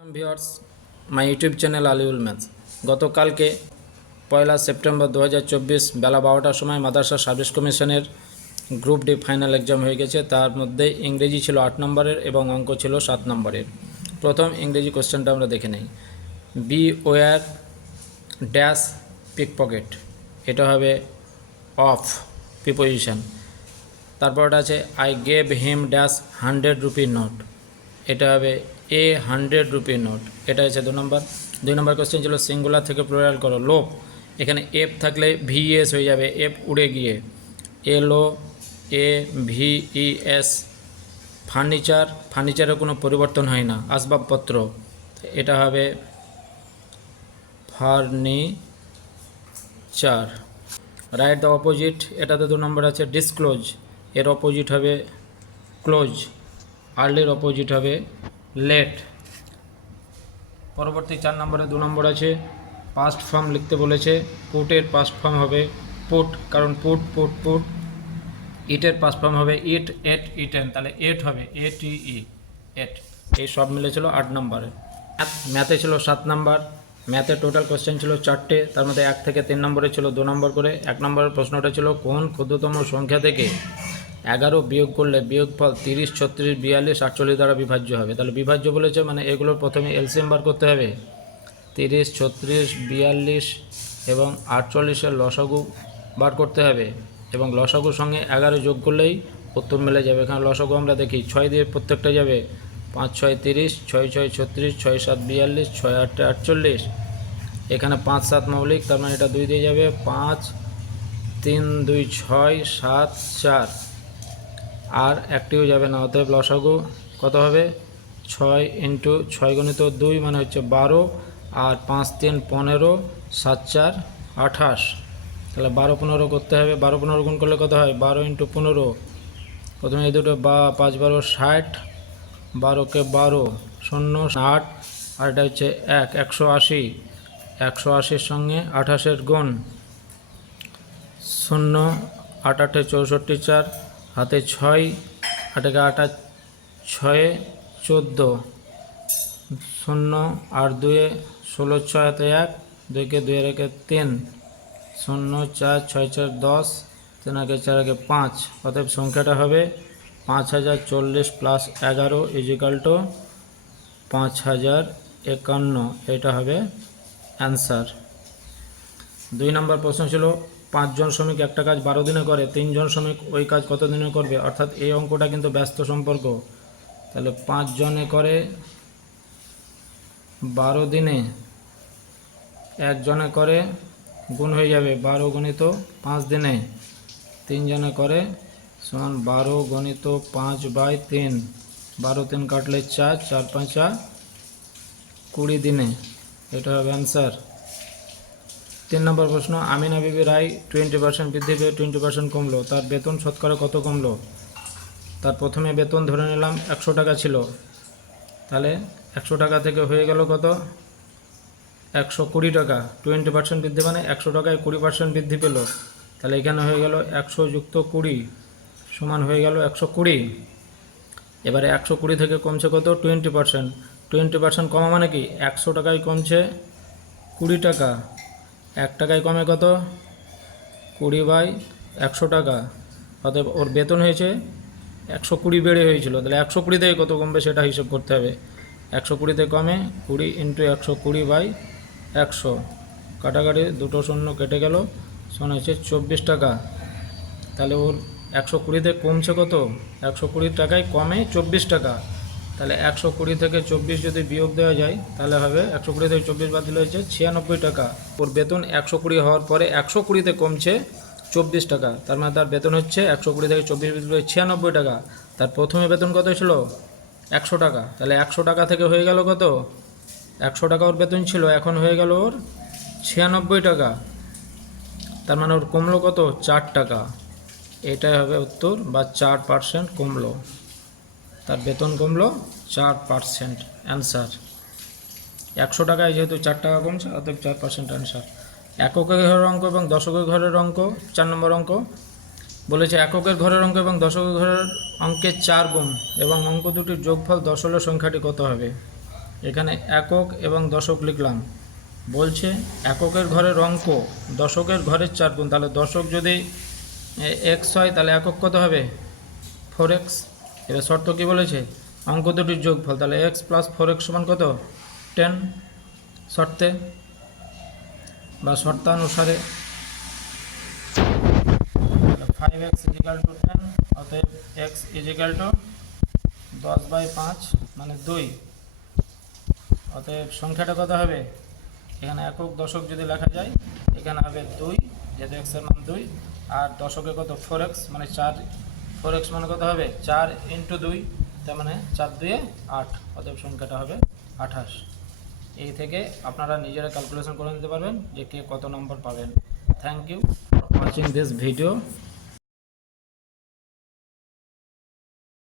Viewers my YouTube channel Aliul maths গতকালকে পয়লা September দু হাজার চব্বিশ বেলা বারোটার সময় মাদ্রাসা সার্ভিস কমিশনের গ্রুপ ডি ফাইনাল এক্সাম হয়ে গেছে। তার মধ্যে ইংরেজি ছিল আট নম্বরের এবং অঙ্ক ছিল সাত নম্বরের। প্রথম ইংরেজি কোশ্চেনটা আমরা দেখে নেই। B war dash pick pocket এটা হবে অফ প্রিপোজিশন তারপরটা আছে I gave him dash hundred rupee note এটা হবে এ হান্ড্রেড রুপি নোট এটা হচ্ছে দু নম্বর। দুই নম্বর কোশ্চেন ছিল সিঙ্গুলার থেকে প্লুরাল করো। লোপ। এখানে এফ থাকলে ভিএস হয়ে যাবে। এফ উড়ে গিয়ে। L O A V E S furniture ফার্নিচারের কোনো পরিবর্তন হয় না। আসবাবপত্র। এটা হবে ফার্নিচার রাইট দ্য অপোজিট এটাতে দু নম্বর আছে ডিসক্লোজ এর অপোজিট হবে ক্লোজ আর্লির অপোজিট হবে লেট। পরবর্তী চার নম্বরে, দু নম্বর আছে পাস্ট ফর্ম লিখতে বলেছে পুটের পাস্ট ফর্ম হবে পুট কারণ পুট পুট পুট ইটের পাস্ট ফর্ম হবে ইট এট ইটেন তাহলে এট হবে এ টি ই এট এই সব মিলেছিল আট নম্বরে। ম্যাথ ছিল সাত নাম্বার ম্যাথে টোটাল কোশ্চেন ছিল চারটে, তার মধ্যে এক থেকে তিন নম্বরে ছিল দু নম্বর করে, এক নম্বরের প্রশ্নটা ছিল কোন ক্ষুদ্রতম সংখ্যা থেকে এগারো বিয়োগ করলে বিয়োগফল তিরিশ, ছত্রিশ, বিয়াল্লিশ, আটচল্লিশ দ্বারা বিভাজ্য হবে। তাহলে বিভাজ্য বলেছে মানে এগুলোর প্রথমে এলসিএম বার করতে হবে। তিরিশ, ছত্রিশ, বিয়াল্লিশ এবং আটচল্লিশের লসাগু বার করতে হবে এবং লসাগুর সঙ্গে এগারো যোগ করলেই উত্তর মিলে যাবে। এখানে লসাগু আমরা দেখি, ছয় দিয়ে প্রত্যেকটা যাবে। পাঁচ, ছয়, তিরিশ, ছয় ছয়, ছত্রিশ, ছয়, সাত, বিয়াল্লিশ, ছয় আটটা আটচল্লিশ। এখানে পাঁচ, সাত মৌলিক, তার মানে এটা দুই দিয়ে যাবে। পাঁচ, তিন, দুই, ছয়, সাত, চার। আর একটিও যাবে না, অতএব লসাগু কত হবে? ছয় ইন্টু ছয় গণিত দুই মানে হচ্ছে বারো, আর পাঁচ তিন পনেরো, সাত চার আঠাশ। তাহলে বারো পনেরো করতে হবে, বারো পনেরো গুণ করলে কত হয়? বারো ইন্টু পনেরো। প্রথমে এই দুটো বা পাঁচ বারো ষাট, বারোকে বারো, শূন্য আট, আর এটা হচ্ছে এক, একশো আশি। একশো আশির সঙ্গে আঠাশের গুণ। শূন্য আট আটে চৌষট্টি চার হাতে ছয় আটেকে আটা ছয়ে, চোদ্দ। শূন্য আর দুয়ে ষোলো, ছয় হাতে এক, দুইকে দুই একে তিন। শূন্য চার, ছয় চার, দশ, তিন আগে চার আগে পাঁচ। অতএব সংখ্যাটা হবে পাঁচ হাজার চল্লিশ প্লাস এগারো ইজিক্যাল টু পাঁচ হাজার একান্ন। এটা হবে অ্যান্সার দুই নম্বর প্রশ্ন ছিল পাঁচজন শ্রমিক একটা কাজ বারো দিনে করে, তিনজন শ্রমিক ওই কাজ কত দিনে করবে? অর্থাৎ এই অঙ্কটা কিন্তু ব্যস্ত সম্পর্ক। তাহলে পাঁচজনে করে বারো দিনে একজনে করে গুণ হয়ে যাবে বারো গণিত পাঁচ দিনে। তিনজনে করে সমান বারো গণিত পাঁচ বাই তিন। বারো তিন কাটলে চার চার পাঁচা কুড়ি দিনে। এটা হবে অ্যান্সার তিন নম্বর প্রশ্ন, আমিনা বিবি রায় টোয়েন্টি পার্সেন্ট বৃদ্ধি পেয়ে টোয়েন্টি পার্সেন্ট কমলো। তার বেতন শতকরা কত কমলো? তার প্রথমে বেতন ধরে নিলাম একশো টাকা ছিল। তাহলে একশো টাকা থেকে হয়ে গেল কত? একশো কুড়ি টাকা। টোয়েন্টি পার্সেন্ট বৃদ্ধি মানে একশো টাকায় কুড়ি পার্সেন্ট বৃদ্ধি পেল। তাহলে এখানে হয়ে গেল একশো যুক্ত কুড়ি সমান হয়ে গেল একশো কুড়ি। এবারে একশো কুড়ি থেকে কমছে কত? টোয়েন্টি পার্সেন্ট টোয়েন্টি পার্সেন্ট কমা মানে কি? একশো টাকায় কমছে কুড়ি টাকা। এক টাকায় কমে কত? কুড়ি বাই একশো টাকা। অতএব ওর বেতন হয়েছে একশো কুড়ি বেড়ে হয়েছিল। তাহলে একশো কুড়ি থেকে কত কমবে সেটা হিসেব করতে হবে। একশো কুড়িতে কমে কুড়ি ইন্টু একশো কুড়ি বাই একশো। কাটাকাটি দুটো শূন্য কেটে গেল শোনা হচ্ছে চব্বিশ টাকা। তাহলে ওর একশো কুড়িতে কমছে কত? একশো কুড়ি টাকায় কমে চব্বিশ টাকা। তাহলে একশো কুড়ি থেকে চব্বিশ যদি বিয়োগ দেওয়া যায়, তাহলে হবে একশো কুড়ি থেকে চব্বিশ বাদ হয়েছে ছিয়ানব্বই টাকা। ওর বেতন একশো কুড়ি হওয়ার পরে একশো কুড়িতে কমছে চব্বিশ টাকা। তার মানে তার বেতন হচ্ছে একশো কুড়ি থেকে চব্বিশ বিয়োগ ছিয়ানব্বই টাকা। তার প্রথমে বেতন কত ছিল? একশো টাকা। তাহলে একশো টাকা থেকে হয়ে গেল কত? একশো টাকা ওর বেতন ছিল, এখন হয়ে গেল ওর ছিয়ানব্বই টাকা। তার মানে ওর কমলো কত? চার টাকা। এটাই হবে উত্তর বা চার পার্সেন্ট কমলো। তার বেতন কমলো চার পার্সেন্ট অ্যান্সার একশো টাকায় যেহেতু চার টাকা কমছে, অতএব চার পার্সেন্ট অ্যান্সার এককের ঘরের অঙ্ক এবং দশকের ঘরের অঙ্ক, চার নম্বর অঙ্ক। বলেছে, এককের ঘরের অঙ্ক এবং দশকের ঘরের অঙ্কের চার গুণ এবং অঙ্ক দুটির যোগফল দশ হলে সংখ্যাটি কত হবে? এখানে একক এবং দশক লিখলাম। বলছে, এককের ঘরের অঙ্ক, দশকের ঘরের চার গুণ। তাহলে দশক যদি এক্স হয়, তাহলে একক কত হবে? Four X. এবার শর্ত কী বলেছে? অঙ্ক দুটির যোগফল, তাহলে এক্স প্লাস ফোর এক্স সমান কত? টেন শর্তে বা শর্তানুসারে। Five X equal to ten অতএব এক্স ইজিক্যাল টু দশ বাই পাঁচ মানে দুই। অতএব সংখ্যাটা কত হবে? এখানে একক দশক যদি লেখা যায়, এখানে হবে দুই, যেহেতু এক্সের মান দুই, আর দশকে কত? ফোর এক্স মানে চার ফোর এক্স মানে কত হবে? চার ইন্টু দুই, তার মানে চার দুয়ে আট। অতএব সংখ্যাটা হবে আঠাশ। এই থেকে আপনারা নিজেরা ক্যালকুলেশন করে নিতে পারবেন যে কে কত নম্বর পাবেন। Thank you for watching this video